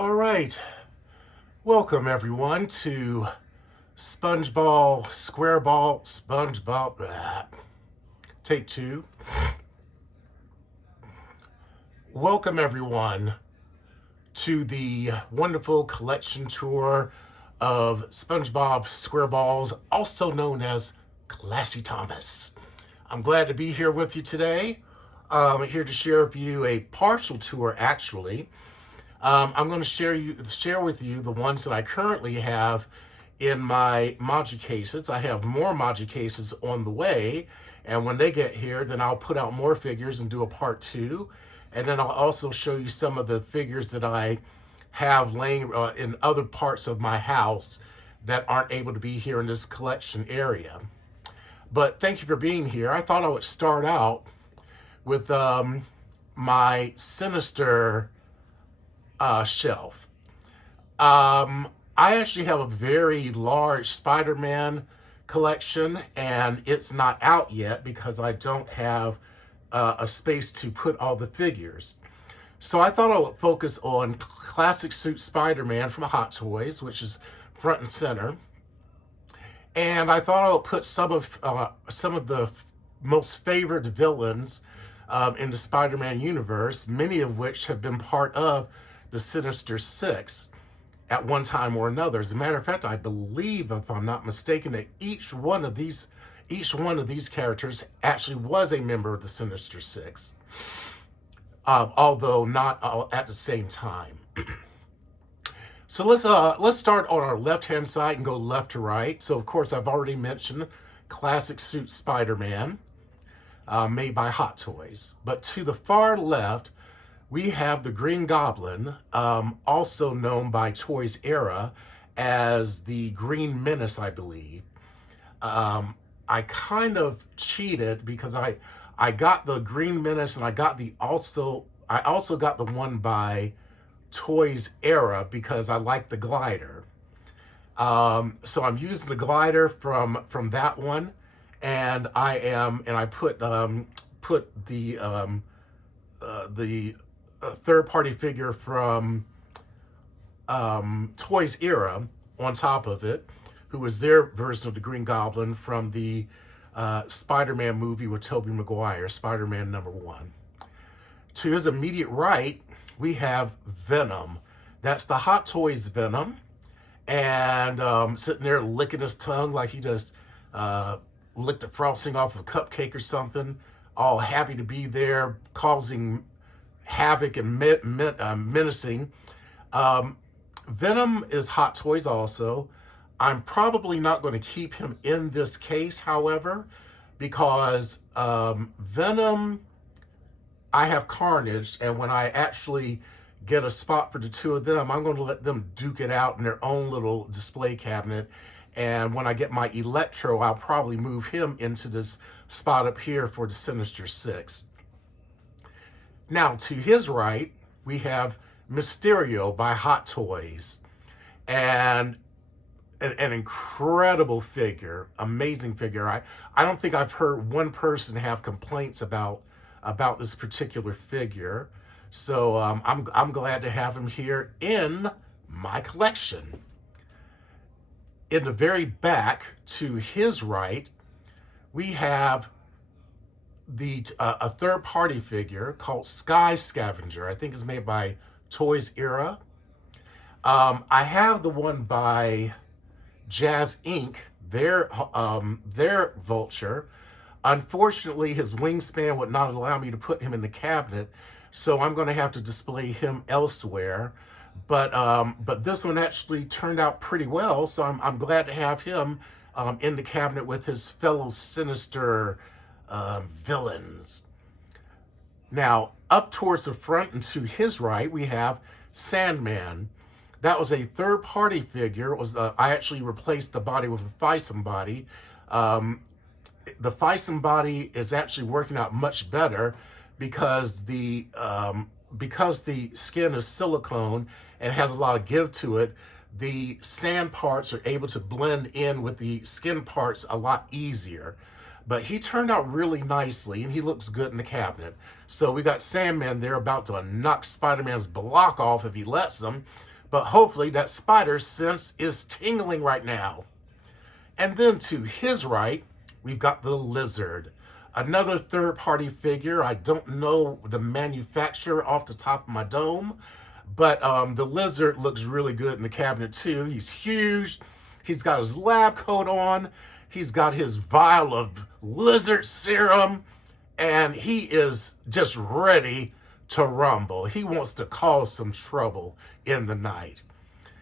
All right, welcome everyone to SpongeBall, Squareball, SpongeBob. Take two. Welcome everyone to the wonderful collection tour of SpongeBob Squareballs, also known as Classy Thomas. I'm glad to be here with you today. I'm here to share with you a partial tour, actually. I'm going to share with you the ones that I currently have in my Maji cases. I have more Maji cases on the way, and when they get here, then I'll put out more figures and do a part two. And then I'll also show you some of the figures that I have laying in other parts of my house that aren't able to be here in this collection area. But thank you for being here. I thought I would start out with my Sinister shelf. I actually have a very large Spider-Man collection, and it's not out yet because I don't have a space to put all the figures. So I thought I would focus on Classic Suit Spider-Man from Hot Toys, which is front and center. And I thought I would put some of the most favored villains in the Spider-Man universe, many of which have been part of the Sinister Six at one time or another. As a matter of fact, I believe, if I'm not mistaken, that each one of these characters actually was a member of the Sinister Six, although not all at the same time. So let's start on our left-hand side and go left to right. So of course I've already mentioned Classic Suit Spider-Man, made by Hot Toys. But to the far left, we have the Green Goblin, also known by Toys Era as the Green Menace, I believe. I kind of cheated because I got the Green Menace and I also got the one by Toys Era because I like the glider. So I'm using the glider from that one, and I put the third party figure from Toys Era on top of it, who was their version of the Green Goblin from the Spider-Man movie with Tobey Maguire, Spider-Man #1. To his immediate right, we have Venom. That's the Hot Toys Venom. And sitting there licking his tongue like he just licked the frosting off of a cupcake or something, all happy to be there, causing havoc and menacing. Venom is Hot Toys also. I'm probably not going to keep him in this case, however, because Venom, I have Carnage, and when I actually get a spot for the two of them, I'm going to let them duke it out in their own little display cabinet. And when I get my Electro, I'll probably move him into this spot up here for the Sinister Six. Now, to his right, we have Mysterio by Hot Toys. And an incredible figure, amazing figure. I don't think I've heard one person have complaints about this particular figure. So I'm glad to have him here in my collection. In the very back, to his right, we have a third-party figure called Sky Scavenger. I think it's made by Toys Era. I have the one by Jazz Inc., their Vulture. Unfortunately, his wingspan would not allow me to put him in the cabinet, so I'm going to have to display him elsewhere. But this one actually turned out pretty well, so I'm glad to have him in the cabinet with his fellow Sinister villains. Now, up towards the front and to his right, we have Sandman. That was a third-party figure. I actually replaced the body with a Phison body. The Phison body is actually working out much better because the skin is silicone and has a lot of give to it. The sand parts are able to blend in with the skin parts a lot easier. but he turned out really nicely and he looks good in the cabinet. So we got Sandman there about to knock Spider-Man's block off if he lets him, but hopefully that spider sense is tingling right now. And then to his right, we've got the Lizard, another third-party figure. I don't know the manufacturer off the top of my dome, but the Lizard looks really good in the cabinet too. He's huge. He's got his lab coat on. He's got his vial of lizard serum, and he is just ready to rumble. He wants to cause some trouble in the night.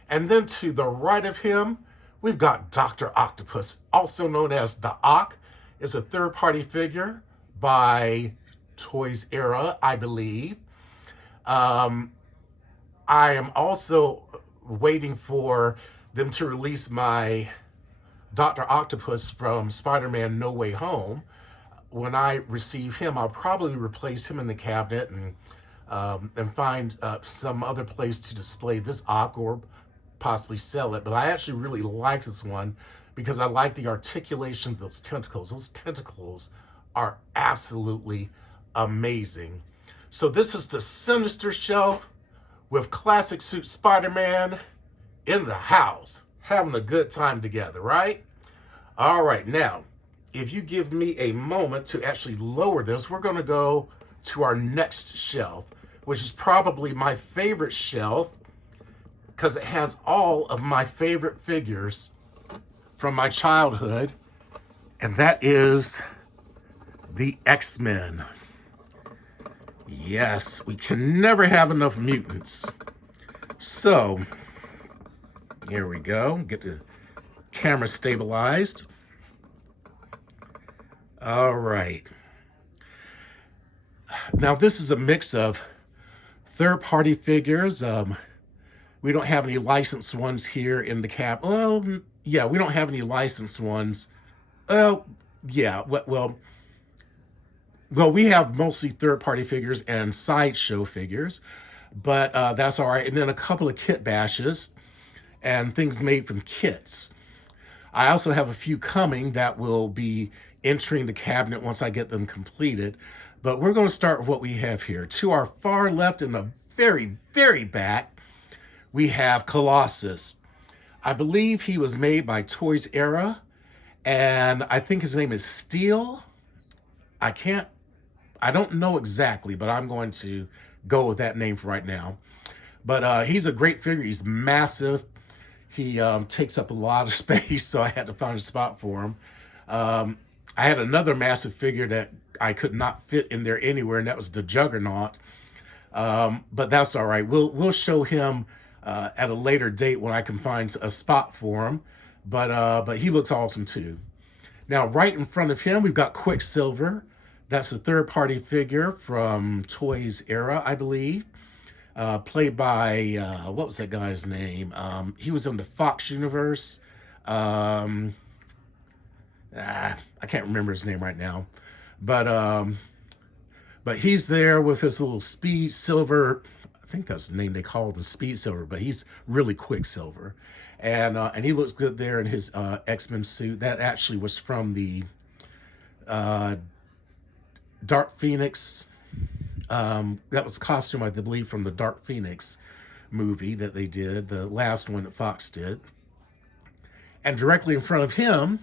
And then to the right of him, we've got Dr. Octopus, also known as the Ock. Is a third-party figure by Toys Era, I believe. I am also waiting for them to release my Dr. Octopus from Spider-Man No Way Home. When I receive him, I'll probably replace him in the cabinet and find some other place to display this Ock or possibly sell it. But I actually really like this one because I like the articulation of those tentacles. Those tentacles are absolutely amazing. So this is the Sinister Shelf with Classic Suit Spider-Man in the house, having a good time together, right? All right, now, if you give me a moment to actually lower this, we're going to go to our next shelf, which is probably my favorite shelf because it has all of my favorite figures from my childhood, and that is the X-Men. Yes, we can never have enough mutants. So, here we go. Get the camera stabilized. All right. Now, this is a mix of third-party figures. We don't have any licensed ones here in the cap. Well, yeah, we don't have any licensed ones. Yeah, well, we have mostly third-party figures and sideshow figures, but that's all right. And then a couple of kit bashes and things made from kits. I also have a few coming that will be entering the cabinet once I get them completed. But we're going to start with what we have here. To our far left in the very, very back, we have Colossus. I believe he was made by Toys Era, and I think his name is Steel. I don't know exactly, but I'm going to go with that name for right now. But he's a great figure. He's massive. He takes up a lot of space, so I had to find a spot for him. I had another massive figure that I could not fit in there anywhere, and that was the Juggernaut. But that's all right. We'll show him at a later date when I can find a spot for him. But he looks awesome too. Now, right in front of him, we've got Quicksilver. That's a third-party figure from Toys Era, I believe. Played by, what was that guy's name? He was in the Fox universe. I can't remember his name right now. But he's there with his little Speed Silver. I think that's the name they called him, Speed Silver, but he's really Quicksilver. And he looks good there in his X-Men suit. That actually was from the Dark Phoenix. That was costume, I believe, from the Dark Phoenix movie that they did, the last one that Fox did. And directly in front of him,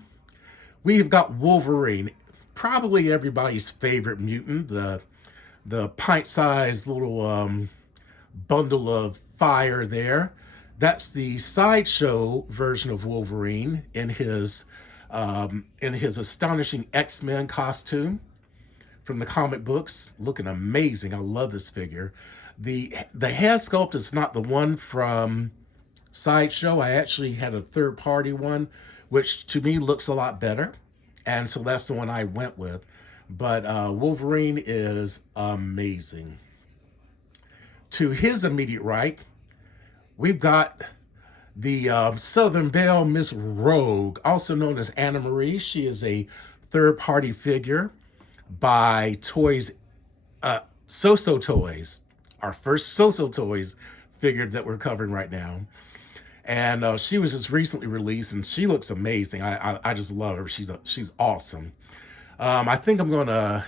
we've got Wolverine, probably everybody's favorite mutant, the pint-sized little bundle of fire there. That's the sideshow version of Wolverine in his astonishing X-Men costume from the comic books, looking amazing. I love this figure. The head sculpt is not the one from Sideshow. I actually had a third-party one, which to me looks a lot better, and so that's the one I went with. But Wolverine is amazing. To his immediate right, we've got the Southern Belle, Miss Rogue, also known as Anna Marie. She is a third-party figure by Toys, So-So Toys, our first So-So Toys figure that we're covering right now. And she was just recently released, and she looks amazing. I just love her. She's awesome. I think I'm gonna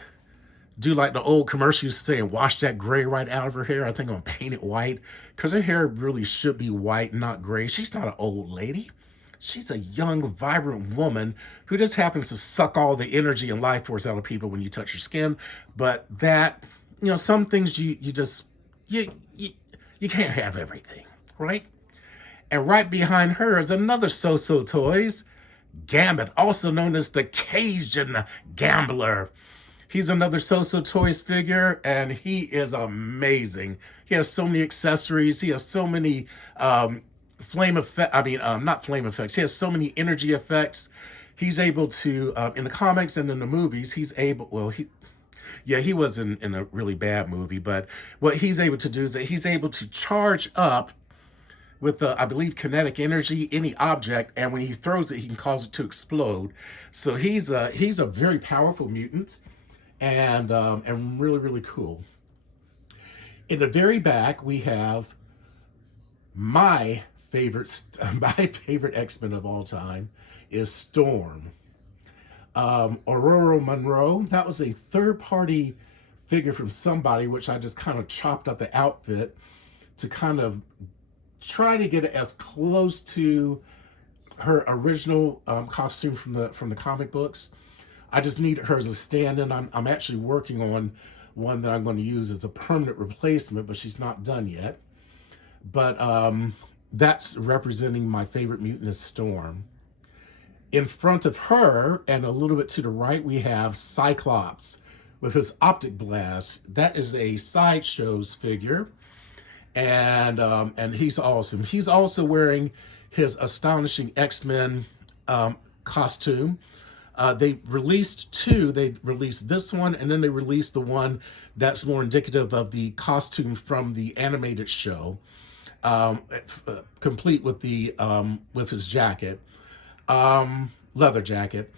do like the old commercial used to say and wash that gray right out of her hair. I think I'm gonna paint it white because her hair really should be white, not gray. She's not an old lady. She's a young, vibrant woman who just happens to suck all the energy and life force out of people when you touch her skin. But that, some things you just you you can't have everything, right? And right behind her is another So-So Toys, Gambit, also known as the Cajun Gambler. He's another So-So Toys figure, and he is amazing. He has so many accessories. He has so many flame effect. I mean, not flame effects. He has so many energy effects. He's able to, in the comics and in the movies, he's able. Well, he was in a really bad movie, but what he's able to do is that he's able to charge up with I believe kinetic energy any object, and when he throws it, he can cause it to explode. So he's a very powerful mutant, and really really cool. In the very back, we have my favorite my favorite X-Men of all time is Storm. Aurora Monroe. That was a third party figure from somebody, which I just kind of chopped up the outfit to kind of try to get it as close to her original costume from the comic books. I just need her as a stand-in. I'm actually working on one that I'm going to use as a permanent replacement, but she's not done yet. But that's representing my favorite mutant is Storm. In front of her and a little bit to the right, we have Cyclops with his optic blast. That is a Sideshows figure, and he's awesome. He's also wearing his astonishing X-Men costume. They released two. They released this one, and then they released the one that's more indicative of the costume from the animated show, complete with the with his jacket, leather jacket.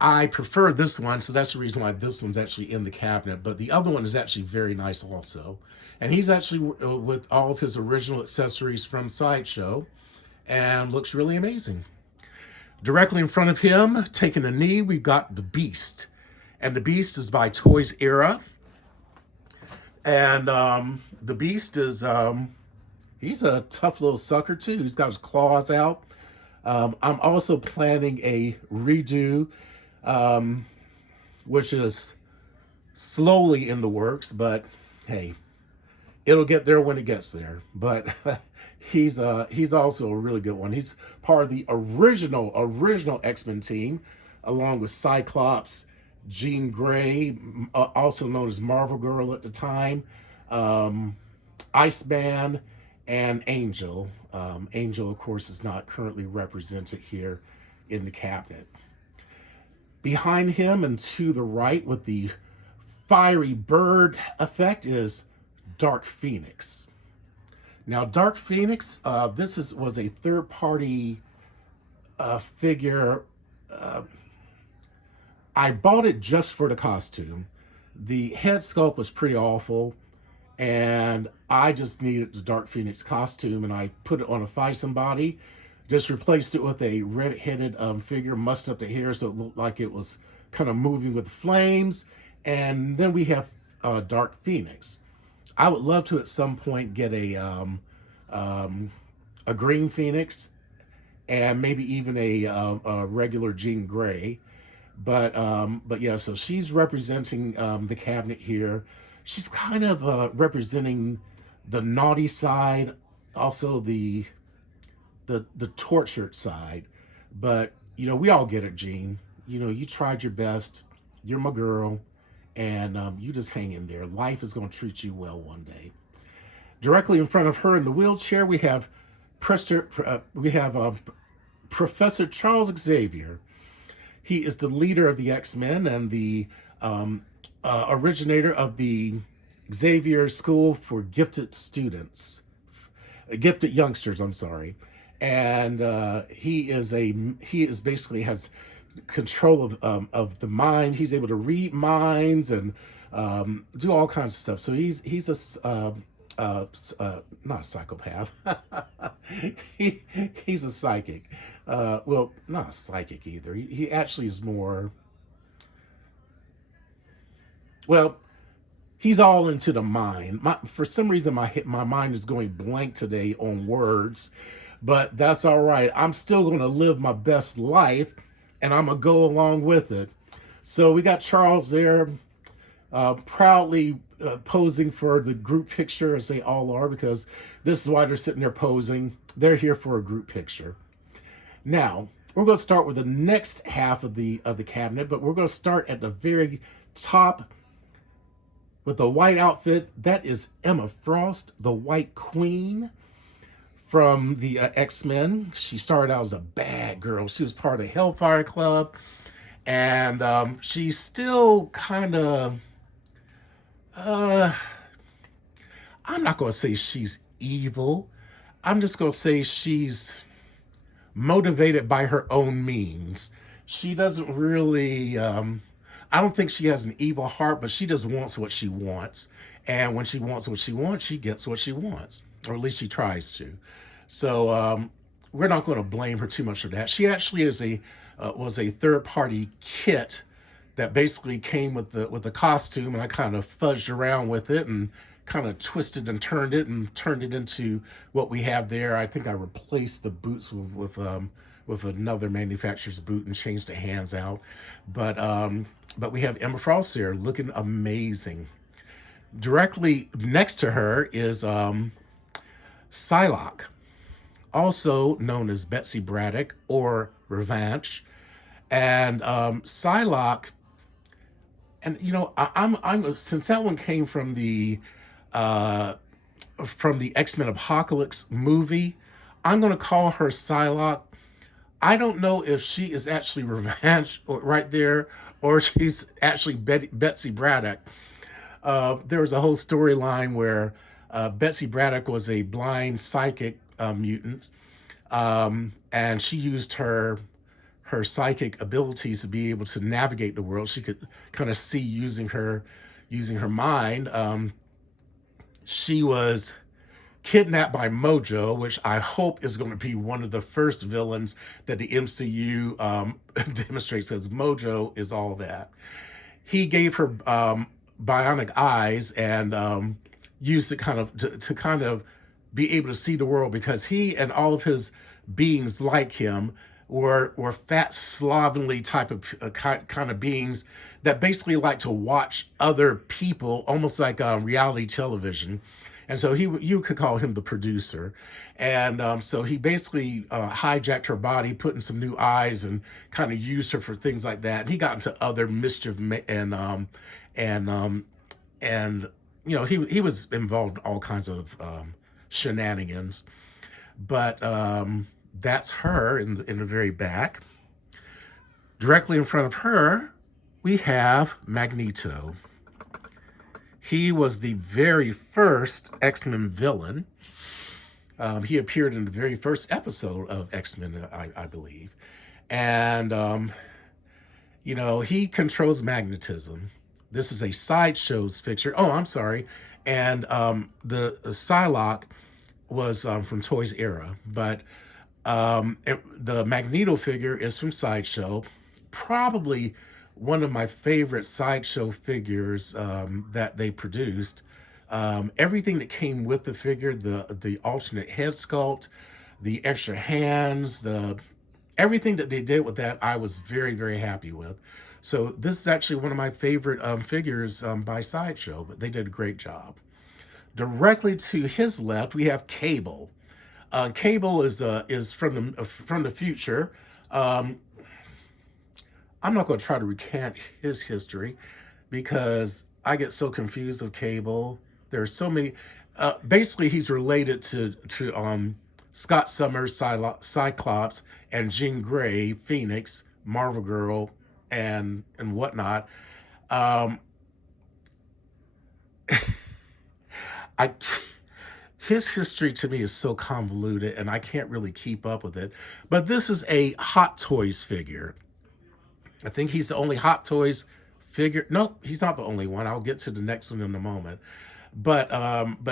I prefer this one, so that's the reason why this one's actually in the cabinet. But the other one is actually very nice also. And he's actually with all of his original accessories from Sideshow and looks really amazing. Directly in front of him, taking a knee, we've got the Beast. And the Beast is by Toys Era. And the Beast is, he's a tough little sucker too. He's got his claws out. I'm also planning a redo, which is slowly in the works, but hey, it'll get there when it gets there. But he's also a really good one. He's part of the original X-Men team, along with Cyclops, Jean Grey, also known as Marvel Girl at the time, Iceman, and Angel. Angel, of course, is not currently represented here in the cabinet. Behind him and to the right with the fiery bird effect is Dark Phoenix. Now, Dark Phoenix, was a third-party figure. I bought it just for the costume. The head sculpt was pretty awful, and I just needed the Dark Phoenix costume, and I put it on a Fight Somebody. Just replaced it with a red-headed figure, mussed up the hair so it looked like it was kind of moving with flames. And then we have Dark Phoenix. I would love to at some point get a Green Phoenix and maybe even a regular Jean Grey. But yeah, so she's representing the cabinet here. She's kind of representing the naughty side, also the tortured side. But we all get it, Jean. You tried your best. You're my girl, and you just hang in there. Life is going to treat you well one day. Directly in front of her in the wheelchair, we have Professor Charles Xavier. He is the leader of the X-Men and the originator of the Xavier School for Gifted Students, Gifted Youngsters. I'm sorry, and he is basically has control of the mind. He's able to read minds and do all kinds of stuff. So he's not a psychopath. He's a psychic. Well, not a psychic either. He actually is more. Well, he's all into the mind. For some reason, my mind is going blank today on words, but that's all right. I'm still going to live my best life, and I'm gonna go along with it. So we got Charles there, proudly posing for the group picture, as they all are, because this is why they're sitting there posing. They're here for a group picture. Now we're going to start with the next half of the cabinet, but we're going to start at the very top with the white outfit. That is Emma Frost, the White Queen from the X-Men. She started out as a bad girl. She was part of Hellfire Club, and she's still kind of. I'm not going to say she's evil. I'm just going to say she's motivated by her own means. She doesn't really. I don't think she has an evil heart, but she just wants what she wants. And when she wants what she wants, she gets what she wants, or at least she tries to. So we're not going to blame her too much for that. She actually was a third party kit that basically came with the costume, and I kind of fudged around with it and kind of twisted and turned it into what we have there. I think I replaced the boots with another manufacturer's boot and changed the hands out. But we have Emma Frost here looking amazing. Directly next to her is Psylocke, also known as Betsy Braddock or Revanche. And Psylocke, and I'm since that one came uh, from the X-Men Apocalypse movie, I'm gonna call her Psylocke. I don't know if she is actually Revenge right there, or she's actually Betsy Braddock. There was a whole storyline where Betsy Braddock was a blind psychic mutant, and she used her psychic abilities to be able to navigate the world. She could kind of see using her mind. She was kidnapped by Mojo, which I hope is going to be one of the first villains that the MCU demonstrates, as Mojo is all that. He gave her bionic eyes and used it to kind of be able to see the world, because he and all of his beings like him were fat, slovenly type of kind of beings that basically like to watch other people, almost like reality television. And so you could call him the producer. And so he basically hijacked her body, put in some new eyes, and kind of used her for things like that. And he got into other mischief and he was involved in all kinds of shenanigans. But that's her in the very back. Directly in front of her, we have Magneto. He was the very first X-Men villain. He appeared in the very first episode of X-Men, I believe. And, he controls magnetism. This is a Sideshow's fixture. Oh, I'm sorry. And the Psylocke was from Toys Era. But the Magneto figure is from Sideshow. Probably one of my favorite Sideshow figures that they produced. Everything that came with the figure, the alternate head sculpt, the extra hands, everything that they did with that, I was very, very happy with. So this is actually one of my favorite figures by Sideshow, but they did a great job. Directly to his left, we have Cable. Cable is from the future. I'm not going to try to recant his history because I get so confused with Cable. There's so many. Basically, he's related to Scott Summers, Cyclops, and Jean Grey, Phoenix, Marvel Girl, and whatnot. Um, I his history to me is so convoluted, and I can't really keep up with it. But this is a Hot Toys figure. I think he's the only Hot Toys figure. Nope, he's not the only one. I'll get to the next one in a moment. But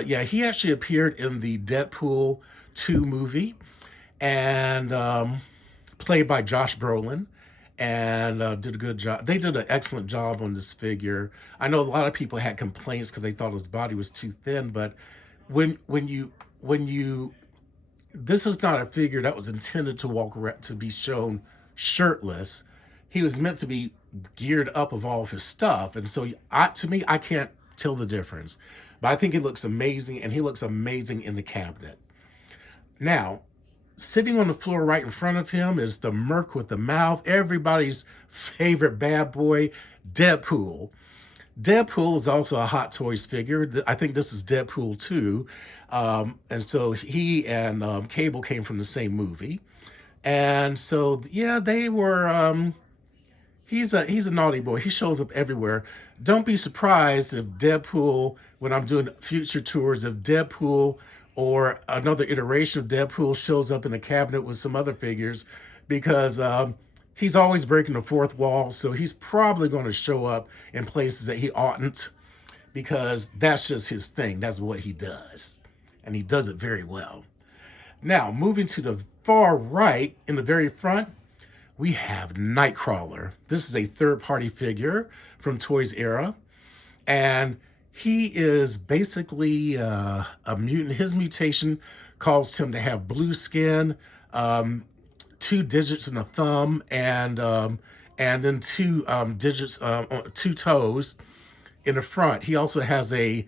yeah, he actually appeared in the Deadpool 2 movie, and played by Josh Brolin. and did a good job. They did an excellent job on this figure. I know a lot of people had complaints because they thought his body was too thin, but when you this is not a figure that was intended to walk around to be shown shirtless. He was meant to be geared up of all of his stuff, and so to me, I can't tell the difference. But I think he looks amazing, and he looks amazing in the cabinet. Now, sitting on the floor right in front of him is the Merc with the mouth, everybody's favorite bad boy, Deadpool. Deadpool is also a Hot Toys figure. I think this is Deadpool 2. And so he and Cable came from the same movie. And so, yeah, they were. He's a naughty boy. He shows up everywhere. Don't be surprised if Deadpool, when I'm doing future tours, if Deadpool or another iteration of Deadpool shows up in a cabinet with some other figures, because he's always breaking the fourth wall. So he's probably going to show up in places that he oughtn't, because that's just his thing. That's what he does. And he does it very well. Now, moving to the far right, in the very front, we have Nightcrawler. This is a third-party figure from Toys Era, and he is basically a mutant. His mutation caused him to have blue skin, 2 digits in a thumb, and then 2 digits, 2 toes in the front. He also has a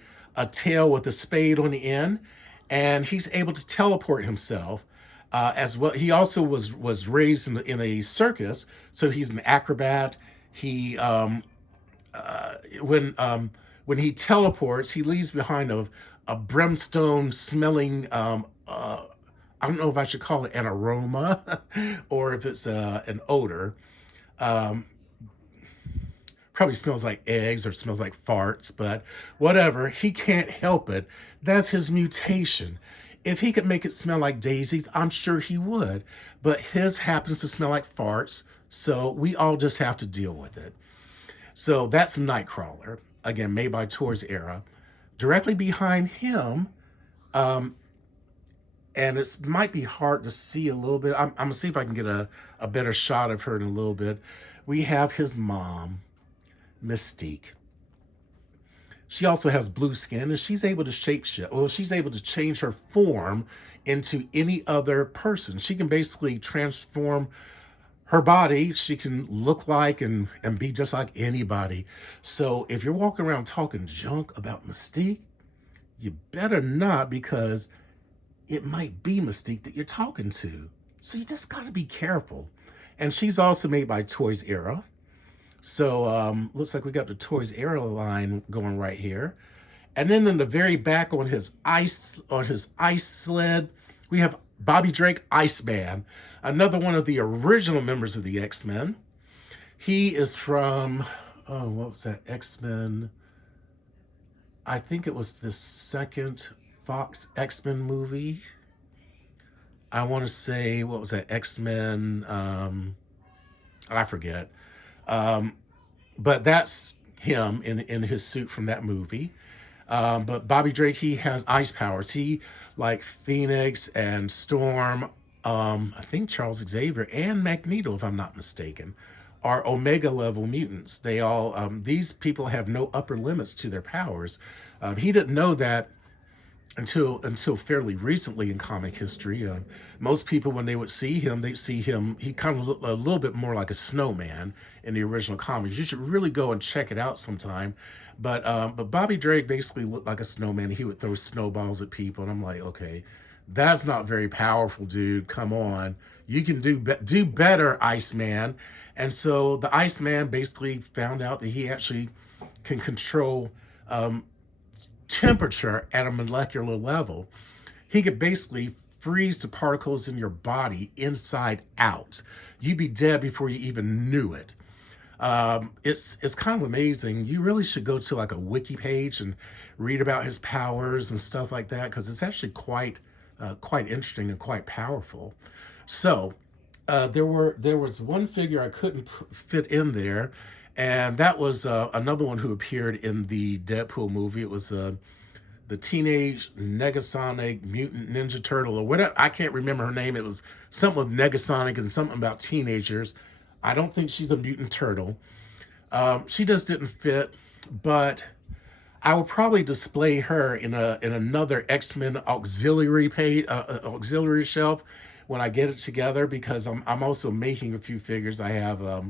tail with a spade on the end, and he's able to teleport himself. As well, he also was raised in a circus, so he's an acrobat. He when he teleports, he leaves behind a brimstone smelling. I don't know if I should call it an aroma or if it's an odor. Um, Probably smells like eggs or smells like farts, but whatever. He can't help it. That's his mutation. If he could make it smell like daisies, I'm sure he would. But his happens to smell like farts, so we all just have to deal with it. So that's Nightcrawler, again, made by Toys Era. Directly behind him, and it might be hard to see a little bit. I'm going to see if I can get a better shot of her in a little bit. We have his mom, Mystique. She also has blue skin, and she's able to shapeshift. Well, she's able to change her form into any other person. She can basically transform her body. She can look like and be just like anybody. So if you're walking around talking junk about Mystique, you better not, because it might be Mystique that you're talking to. So you just got to be careful. And she's also made by Toys Era. So looks like we got the Toys Era line going right here. And then in the very back on his ice sled, we have Bobby Drake, Iceman, another one of the original members of the X-Men. He is from, oh, what was that, X-Men? I think it was the second Fox X-Men movie. I want to say, what was that, X-Men? I forget. But that's him in his suit from that movie. But Bobby Drake, he has ice powers. He, like Phoenix and Storm, I think Charles Xavier and Magneto, if I'm not mistaken, are Omega level mutants. They all, these people have no upper limits to their powers. He didn't know that until fairly recently in comic history. Most people, when they would see him, they'd see him, he kind of looked a little bit more like a snowman in the original comics. You should really go and check it out sometime. But Bobby Drake basically looked like a snowman. He would throw snowballs at people, and I'm like, okay, that's not very powerful, dude. Come on, you can do better, Iceman. And so the Iceman basically found out that he actually can control temperature at a molecular level. He could basically freeze the particles in your body inside out. You'd be dead before you even knew it. It's kind of amazing. You really should go to like a wiki page and read about his powers and stuff like that, because it's actually quite interesting and quite powerful. So there was one figure I couldn't fit in there, and that was another one who appeared in the Deadpool movie. It was the Teenage Negasonic Mutant Ninja Turtle, or whatever. I can't remember her name. It was something with Negasonic and something about teenagers. I don't think she's a mutant turtle. She just didn't fit, but I will probably display her in another X-Men auxiliary page, auxiliary shelf when I get it together, because I'm also making a few figures. I have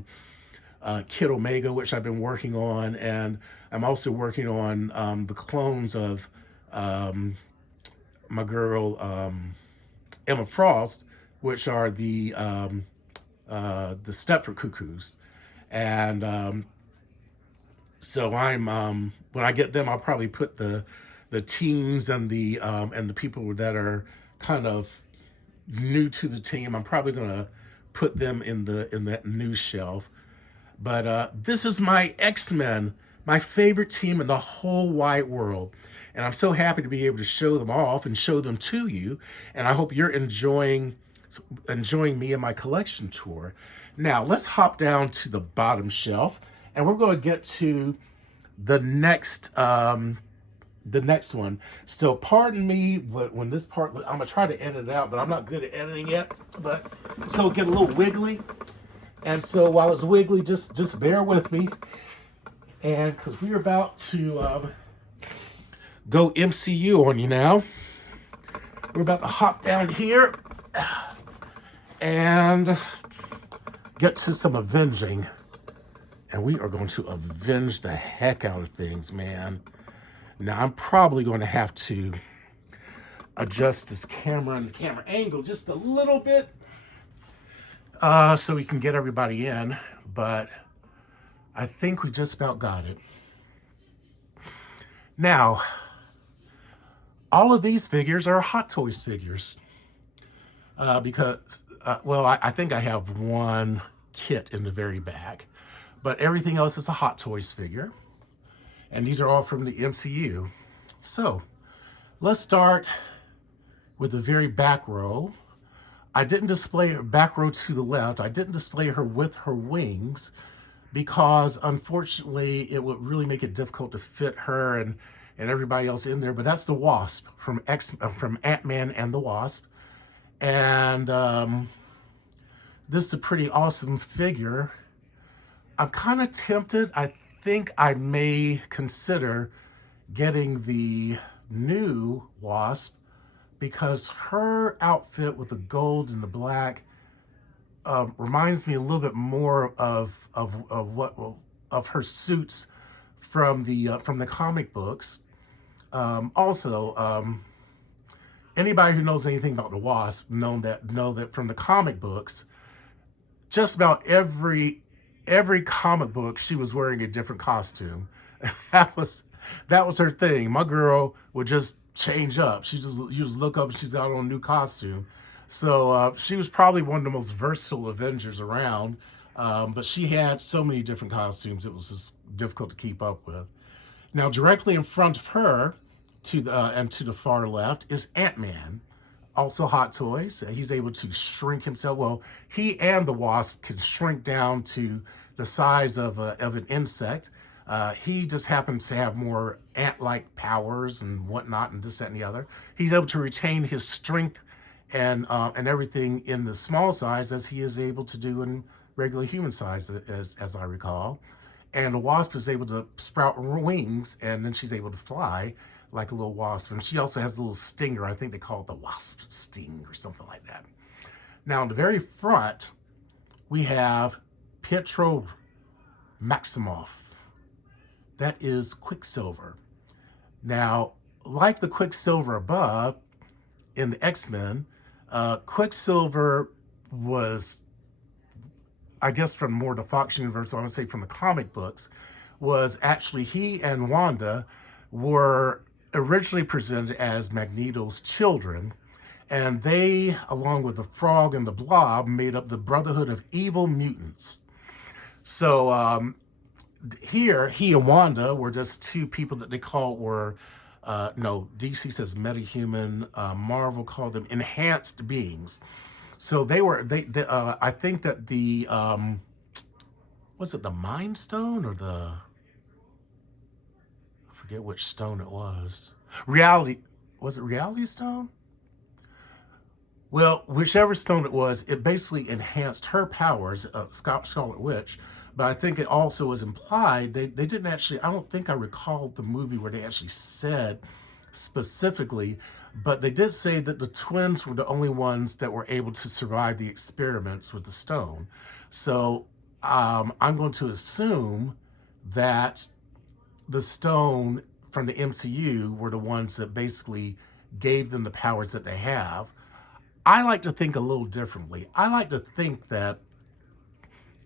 Kid Omega, which I've been working on, and I'm also working on the clones of um, my girl Emma Frost, which are the Stepford Cuckoos, and so I'm when I get them, I'll probably put the teams and the people that are kind of new to the team. I'm probably gonna put them in that new shelf. But this is my X-Men, my favorite team in the whole wide world. And I'm so happy to be able to show them off and show them to you. And I hope you're enjoying me and my collection tour. Now, let's hop down to the bottom shelf, and we're going to get to the next one. So pardon me when this part, I'm going to try to edit it out, but I'm not good at editing yet. But it's going to get a little wiggly. And so while it's wiggly, just bear with me. And because we're about to go MCU on you now. We're about to hop down here and get to some avenging. And we are going to avenge the heck out of things, man. Now, I'm probably going to have to adjust this camera and the camera angle just a little bit so we can get everybody in. But I think we just about got it. Now, all of these figures are Hot Toys figures. Because, I think I have one kit in the very back. But everything else is a Hot Toys figure. And these are all from the MCU. So, let's start with the very back row. I didn't display her back row to the left. I didn't display her with her wings because, unfortunately, it would really make it difficult to fit her and everybody else in there. But that's the Wasp from Ant-Man and the Wasp. And this is a pretty awesome figure. I'm kind of tempted. I think I may consider getting the new Wasp because her outfit with the gold and the black reminds me a little bit more of her suits from the comic books. Anybody who knows anything about the Wasp know that from the comic books, just about every comic book she was wearing a different costume. that was her thing. My girl would just change up. You just look up and she's got on a new costume. So she was probably one of the most versatile Avengers around. But she had so many different costumes, it was just difficult to keep up with. Now, directly in front of her, to the far left, is Ant-Man, also Hot Toys. He's able to shrink himself. Well, he and the Wasp can shrink down to the size of an insect. He just happens to have more ant-like powers and whatnot, and this, that, and the other. He's able to retain his strength and everything in the small size as he is able to do in regular human size, as I recall. And the Wasp is able to sprout wings, and then she's able to fly like a little wasp. And she also has a little stinger. I think they call it the Wasp Sting or something like that. Now, in the very front, we have Pietro Maximoff. That is Quicksilver. Now, like the Quicksilver above in the X-Men, Quicksilver was, I guess, from more the Fox universe, so I would say from the comic books, was actually he and Wanda were originally presented as Magneto's children, and they, along with the Frog and the Blob, made up the Brotherhood of Evil Mutants. So here, he and Wanda were just two people that they called DC says metahuman, Marvel called them enhanced beings. So I think that was it the Mind Stone or I forget which stone it was. Was it Reality Stone? Well, whichever stone it was, it basically enhanced her powers, Scarlet Witch. But I think it also was implied, they didn't actually, I don't think I recalled the movie where they actually said specifically, but they did say that the twins were the only ones that were able to survive the experiments with the stone. So I'm going to assume that the stone from the MCU were the ones that basically gave them the powers that they have. I like to think a little differently. I like to think that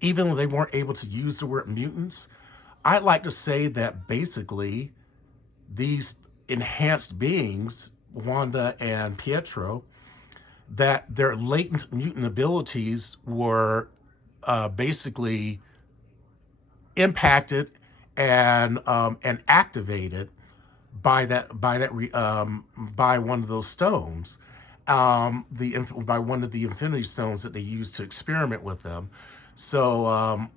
even though they weren't able to use the word mutants, I'd like to say that basically these enhanced beings, Wanda and Pietro, that their latent mutant abilities were basically impacted and activated by one of those stones, by one of the Infinity Stones that they used to experiment with them. So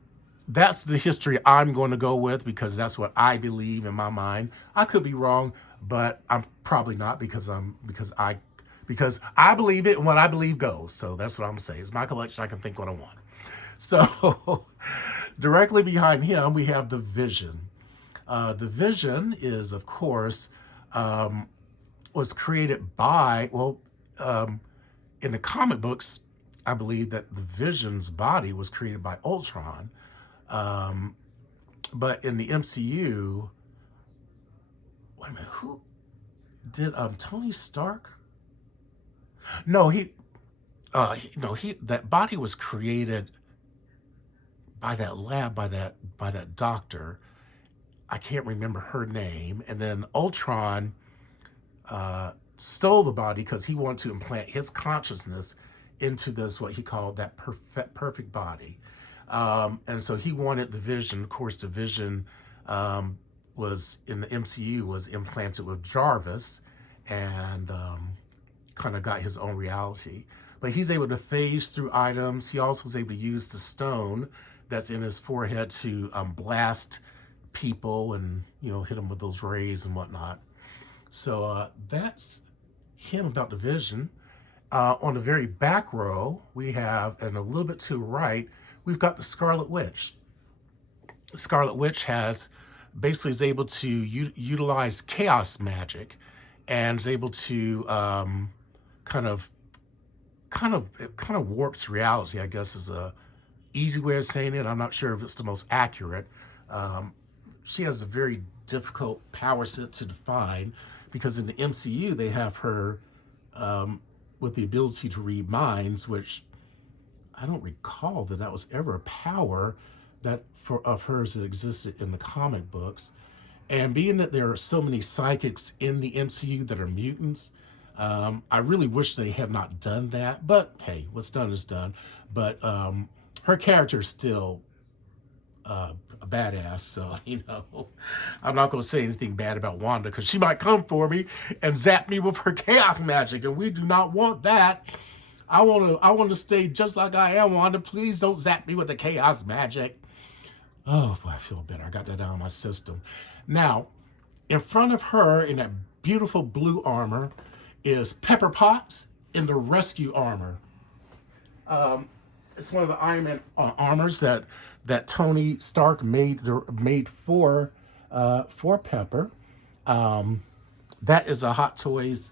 that's the history I'm going to go with because that's what I believe in my mind. I could be wrong, but I'm probably not because I believe it and what I believe goes. So that's what I'm saying. It's my collection. I can think what I want. So directly behind him, we have the Vision. The Vision is, of course, was created by, in the comic books, I believe that the Vision's body was created by Ultron. But in the MCU, wait a minute, who did Tony Stark? No, that body was created by that lab, by that doctor. I can't remember her name. And then Ultron stole the body because he wanted to implant his consciousness into this, what he called that perfect body. And so he wanted the Vision. Of course, the Vision was in the MCU was implanted with Jarvis and kind of got his own reality. But he's able to phase through items. He also is able to use the stone that's in his forehead to blast people and hit them with those rays and whatnot. So that's him about the Vision. On the very back row, we have, and a little bit to the right, we've got the Scarlet Witch. Scarlet Witch basically is able to utilize chaos magic and is able to kind of warps reality, I guess is a easy way of saying it. I'm not sure if it's the most accurate. She has a very difficult power set to define because in the MCU they have her with the ability to read minds, which I don't recall that was ever a power of hers that existed in the comic books. And being that there are so many psychics in the MCU that are mutants, I really wish they had not done that. But hey, what's done is done. But her character is still a badass, so I'm not going to say anything bad about Wanda because she might come for me and zap me with her chaos magic, and we do not want that. I want to stay just like I am, Wanda. Please don't zap me with the chaos magic. Oh boy, I feel better. I got that out of my system. Now, in front of her in that beautiful blue armor is Pepper Potts in the rescue armor. It's one of the Iron Man armors that Tony Stark made for Pepper. That is a Hot Toys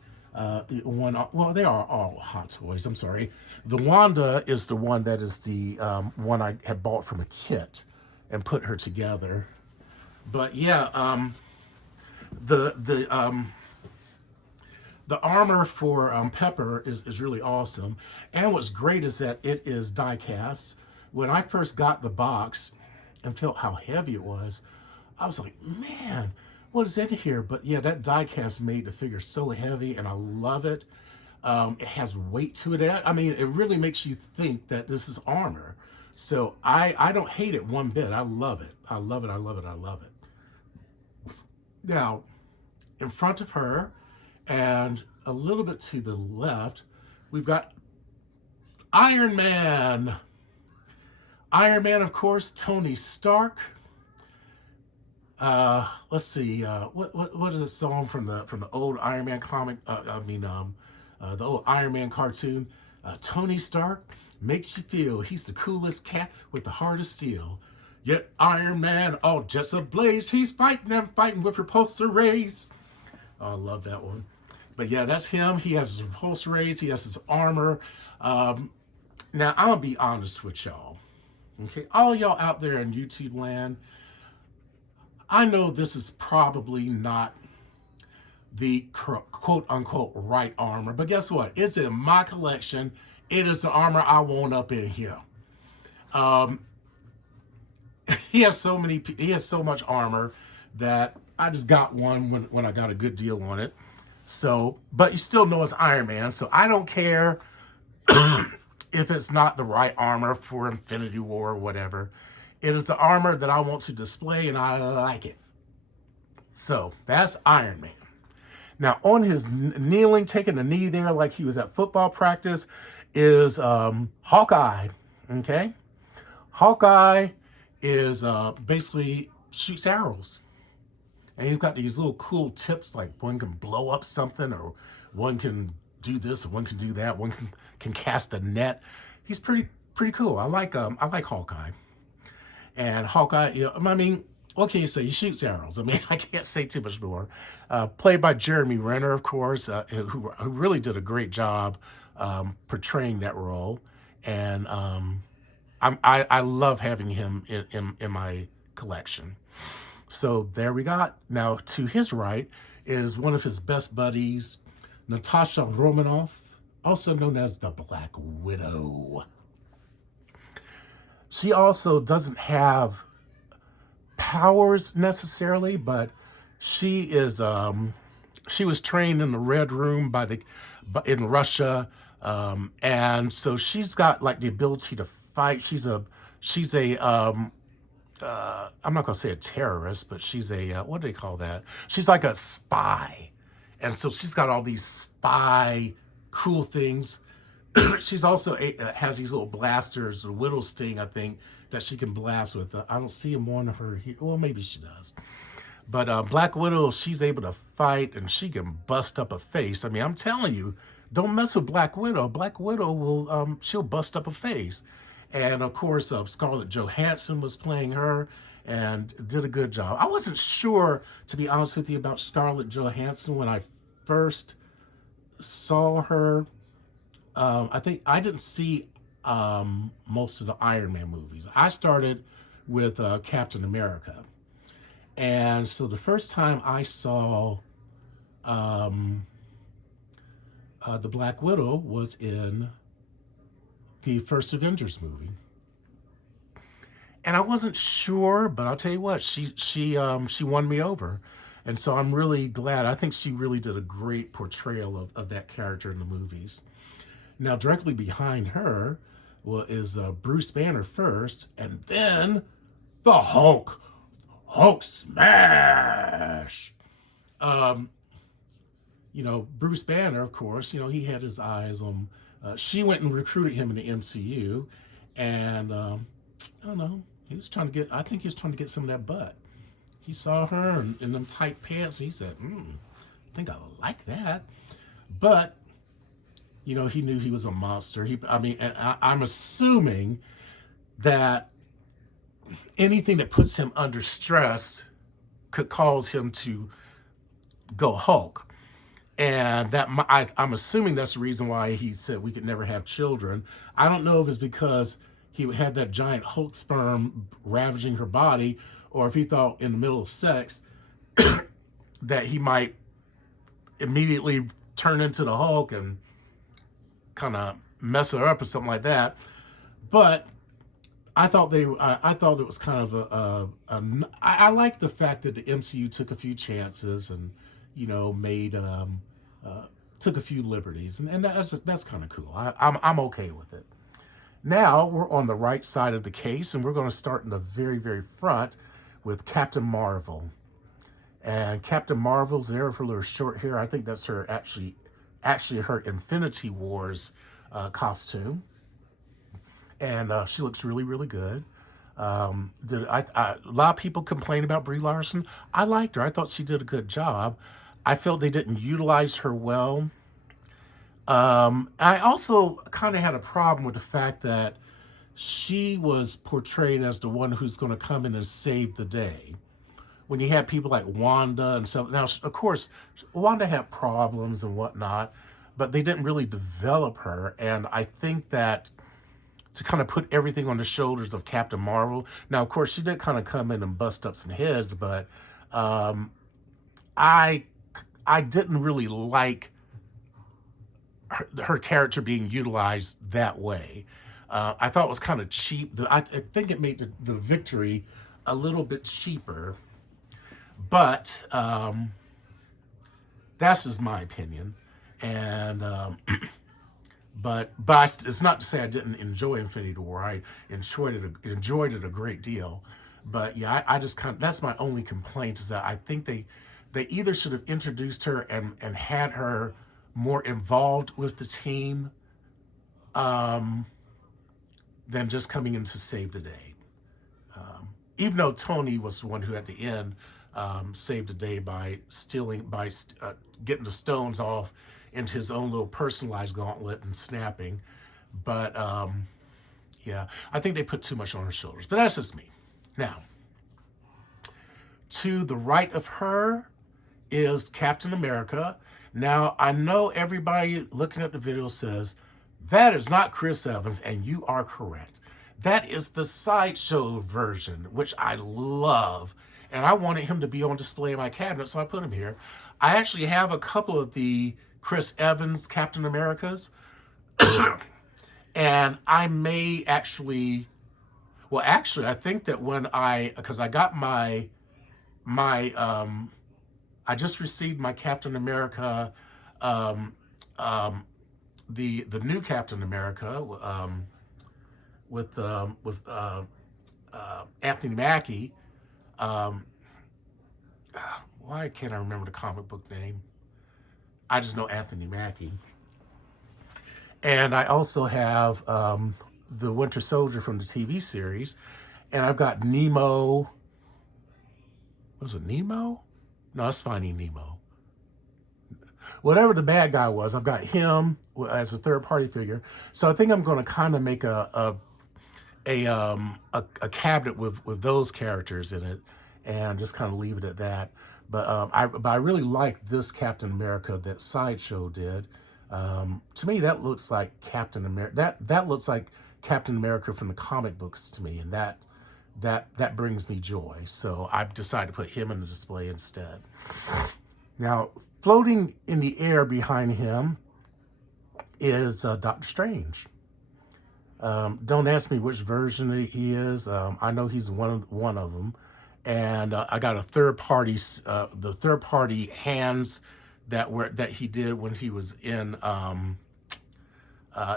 one. Well, they are all Hot Toys. I'm sorry. The Wanda is the one that is the one I had bought from a kit and put her together. But yeah, the armor for Pepper is really awesome. And what's great is that it is die cast. When I first got the box and felt how heavy it was, I was like, man, what is in here? But yeah, that die cast made the figure so heavy, and I love it. It has weight to it. I mean, it really makes you think that this is armor. So I don't hate it one bit. I love it. I love it. I love it. I love it. Now, in front of her and a little bit to the left, we've got Iron Man. Iron Man, of course, Tony Stark. Let's see. What is the song from the old Iron Man comic? The old Iron Man cartoon. Tony Stark makes you feel he's the coolest cat with the heart of steel. Yet Iron Man, all just ablaze, he's fighting and fighting with repulsor rays. Oh, I love that one. But yeah, that's him. He has his repulsor rays. He has his armor. Now, I'm going to be honest with y'all. Okay, all y'all out there in YouTube land, I know this is probably not the quote unquote right armor, but guess what? It's in my collection. It is the armor I want up in here. He has so much armor that I just got one when I got a good deal on it. So, but you still know it's Iron Man, so I don't care if it's not the right armor for Infinity War or whatever. It is the armor that I want to display, and I like it. So that's Iron Man. Now, on his kneeling, taking a knee there like he was at football practice, is Hawkeye. Okay? Hawkeye is basically shoots arrows. And he's got these little cool tips, like one can blow up something, or one can do this, or one can do that, one can cast a net. He's pretty cool. I like Hawkeye. And Hawkeye, you know, I mean, what can you say? He shoots arrows. I mean, I can't say too much more. Played by Jeremy Renner, of course, who really did a great job portraying that role. And I love having him in my collection. So there we got. Now, to his right is one of his best buddies, Natasha Romanoff, also known as the Black Widow. She also doesn't have powers necessarily, but she is she was trained in the Red Room in Russia, and so she's got like the ability to fight. She's a I'm not gonna say a terrorist, but she's a what do they call that? She's like a spy, and so she's got all these spy cool things. She's also has these little blasters, the Widow Sting, I think, that she can blast with. I don't see them on her here. Well, maybe she does. But Black Widow, she's able to fight, and she can bust up a face. I mean, I'm telling you, don't mess with Black Widow. Black Widow will, she'll bust up a face. And of course, Scarlett Johansson was playing her and did a good job. I wasn't sure, to be honest with you, about Scarlett Johansson when I first saw her. I think I didn't see most of the Iron Man movies. I started with Captain America. And so the first time I saw the Black Widow was in the first Avengers movie. And I wasn't sure, but I'll tell you what, she won me over. And so I'm really glad. I think she really did a great portrayal of that character in the movies. Now, directly behind her is Bruce Banner first, and then the Hulk. Hulk smash! You know, Bruce Banner, of course, you know, he had his eyes on... she went and recruited him in the MCU, and I don't know, I think he was trying to get some of that butt. He saw her in them tight pants, and he said, I think I like that. But, you know, he knew he was a monster. I'm assuming that anything that puts him under stress could cause him to go Hulk. And I'm assuming that's the reason why he said we could never have children. I don't know if it's because he had that giant Hulk sperm ravaging her body, or if he thought in the middle of sex that he might immediately turn into the Hulk and kind of mess her up or something like that. But I thought it was kind of I like the fact that the MCU took a few chances and, you know, took a few liberties, and that's kind of cool. I'm okay with it. Now we're on the right side of the case, and we're going to start in the very, very front with Captain Marvel. And Captain Marvel's there for a little short hair. I think that's her actually her Infinity Wars costume, and she looks really, really good. A lot of people complain about Brie Larson. I liked her. I thought she did a good job. I felt they didn't utilize her well. I also kind of had a problem with the fact that she was portrayed as the one who's going to come in and save the day. When you had people like Wanda and stuff. Now, of course, Wanda had problems and whatnot, but they didn't really develop her. And I think that to kind of put everything on the shoulders of Captain Marvel. Now, of course, she did kind of come in and bust up some heads, but I I didn't really like her character being utilized that way. I thought it was kind of cheap. I think it made the victory a little bit cheaper, but that's just my opinion. And it's not to say I didn't enjoy Infinity War. I enjoyed it a great deal. But yeah, I just kind of, that's my only complaint, is that I think they either should have introduced her and had her more involved with the team than just coming in to save the day. Even though Tony was the one who at the end saved the day by getting the stones off into his own little personalized gauntlet and snapping. But yeah, I think they put too much on her shoulders. But that's just me. Now, to the right of her is Captain America. Now, I know everybody looking at the video says, that is not Chris Evans, and you are correct. That is the Sideshow version, which I love. And I wanted him to be on display in my cabinet, so I put him here. I actually have a couple of the Chris Evans Captain Americas. And I may actually, well, actually, I think that because I got I just received my Captain America, the new Captain America, with Anthony Mackie. Why can't I remember the comic book name? I just know Anthony Mackie. And I also have the Winter Soldier from the TV series. And I've got Nemo. Was it Nemo? No, it's Finding Nemo. Whatever the bad guy was, I've got him as a third party figure. So I think I'm going to kind of make a cabinet with those characters in it, and just kind of leave it at that. But I really like this Captain America that Sideshow did. To me, that looks like Captain America. That looks like Captain America from the comic books to me, and that brings me joy. So I've decided to put him in the display instead. Now, floating in the air behind him is Doctor Strange. Don't ask me which version he is. I know he's one of them, and I got the third party hands that he did when he was in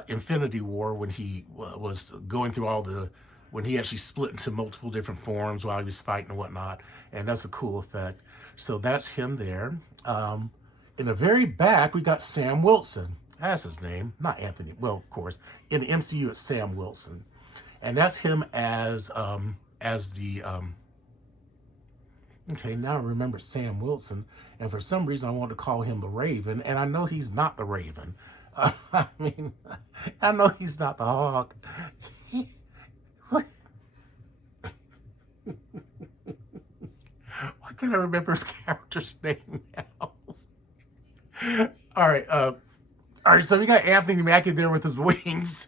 Infinity War, when he was going through when he actually split into multiple different forms while he was fighting and whatnot, and that's a cool effect. So that's him there. In the very back, we got Sam Wilson. That's his name, not Anthony. Well, of course, in the MCU, it's Sam Wilson, and that's him as the. Okay, now I remember Sam Wilson, and for some reason I want to call him the Raven, and I know he's not the Raven. I mean, I know he's not the Hawk. Why can't I remember his character's name now? All right, so we got Anthony Mackie there with his wings.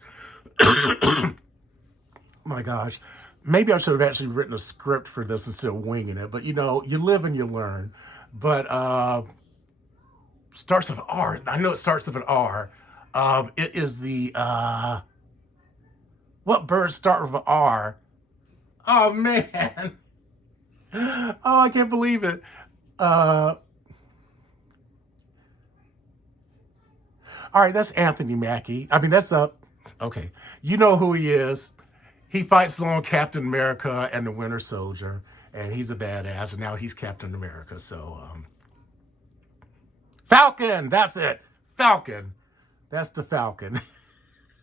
My gosh. Maybe I should have actually written a script for this instead of winging it. But, you live and you learn. But starts with R. I know it starts with an R. It is the... what birds start with an R? Oh, man. Oh, I can't believe it. All right, that's Anthony Mackie. I mean, that's okay. You know who he is. He fights along Captain America and the Winter Soldier, and he's a badass, and now he's Captain America. So, Falcon, that's it. Falcon. That's the Falcon.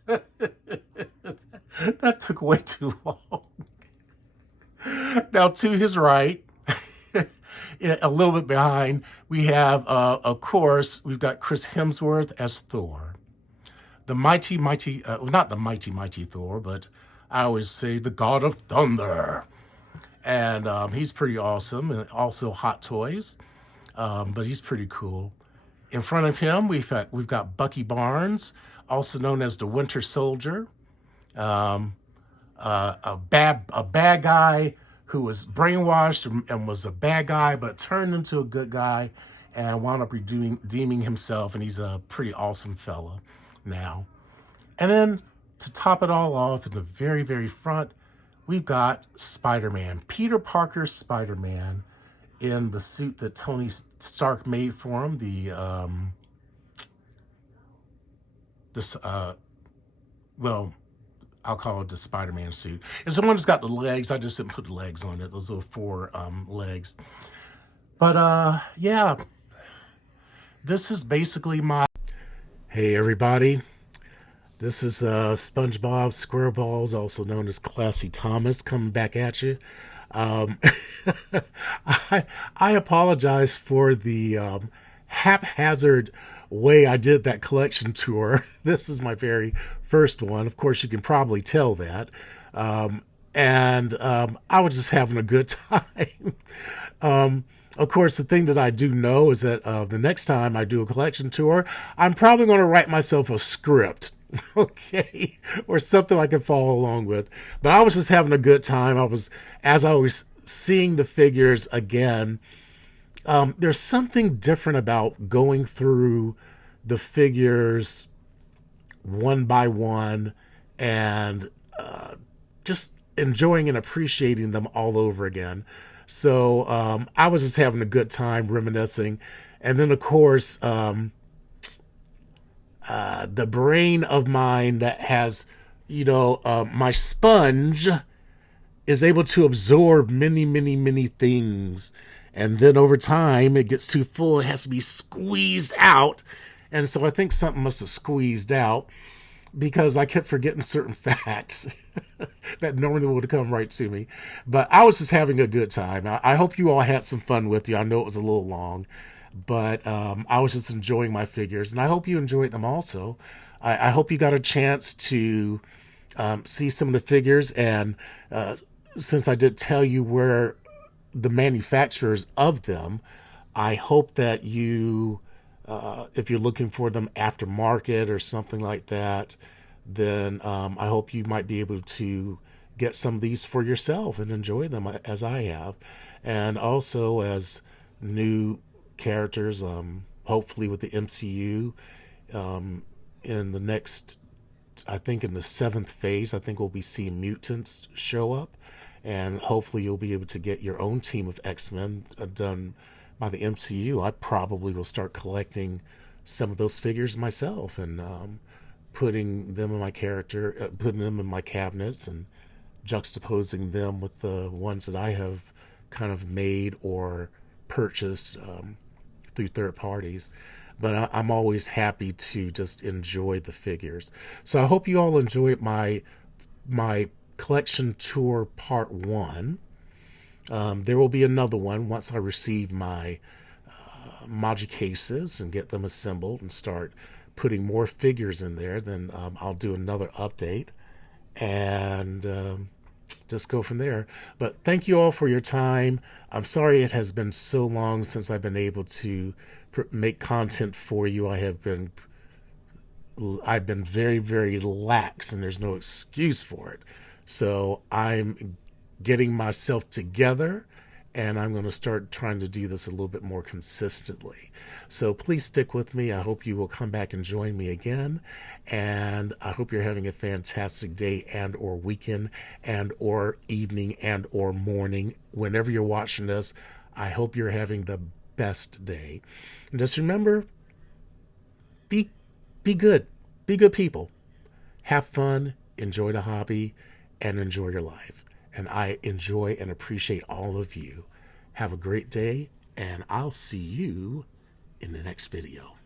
That took way too long. Now, to his right, a little bit behind, we have, of course, we've got Chris Hemsworth as Thor. the mighty, not the mighty Thor, but I always say the God of Thunder. And he's pretty awesome, and also Hot Toys, but he's pretty cool. In front of him, we've got Bucky Barnes, also known as the Winter Soldier, a bad guy who was brainwashed and was a bad guy, but turned into a good guy and wound up redeeming himself, and he's a pretty awesome fella now. And then to top it all off, in the very, very front, we've got Spider-Man, Peter Parker's Spider-Man, in the suit that Tony Stark made for him, well, I'll call it the Spider-Man suit. It's the one that's got the legs. I just didn't put the legs on it. Those are 4 legs. But yeah, this is basically my... Hey everybody, this is SpongeBob SquareBalls, also known as Classy Thomas, coming back at you. I apologize for the haphazard way I did that collection tour. This is my very first one. Of course, you can probably tell that. And I was just having a good time. Of course, the thing that I do know is that the next time I do a collection tour, I'm probably going to write myself a script, okay, or something I can follow along with. But I was just having a good time. As I was seeing the figures again, there's something different about going through the figures one by one and just enjoying and appreciating them all over again. So I was just having a good time reminiscing. And then, of course, the brain of mine that has, my sponge is able to absorb many, many, many things. And then over time, it gets too full. It has to be squeezed out. And so I think something must have squeezed out, because I kept forgetting certain facts that normally would come right to me. But I was just having a good time. I hope you all had some fun with you. I know it was a little long, but I was just enjoying my figures, and I hope you enjoyed them also. I hope you got a chance to see some of the figures, and since I did tell you where the manufacturers of them, I hope that you... if you're looking for them aftermarket or something like that, then I hope you might be able to get some of these for yourself and enjoy them as I have. And also as new characters, hopefully with the MCU, in the next, I think in the 7th phase, I think we'll be seeing mutants show up. And hopefully you'll be able to get your own team of X-Men done by the MCU. I probably will start collecting some of those figures myself and putting them in my cabinets and juxtaposing them with the ones that I have kind of made or purchased through third parties. But I'm always happy to just enjoy the figures. So I hope you all enjoyed my collection tour part 1. There will be another one once I receive my Maji cases and get them assembled and start putting more figures in there. Then I'll do another update and just go from there. But thank you all for your time. I'm sorry it has been so long since I've been able to make content for you. I've been very, very lax, and there's no excuse for it. So I'm getting myself together, and I'm going to start trying to do this a little bit more consistently. So please stick with me. I hope you will come back and join me again, and I hope you're having a fantastic day and or weekend and or evening and or morning. Whenever you're watching this, I hope you're having the best day. And just remember, be good. Be good people. Have fun, enjoy the hobby, and enjoy your life. And I enjoy and appreciate all of you. Have a great day, and I'll see you in the next video.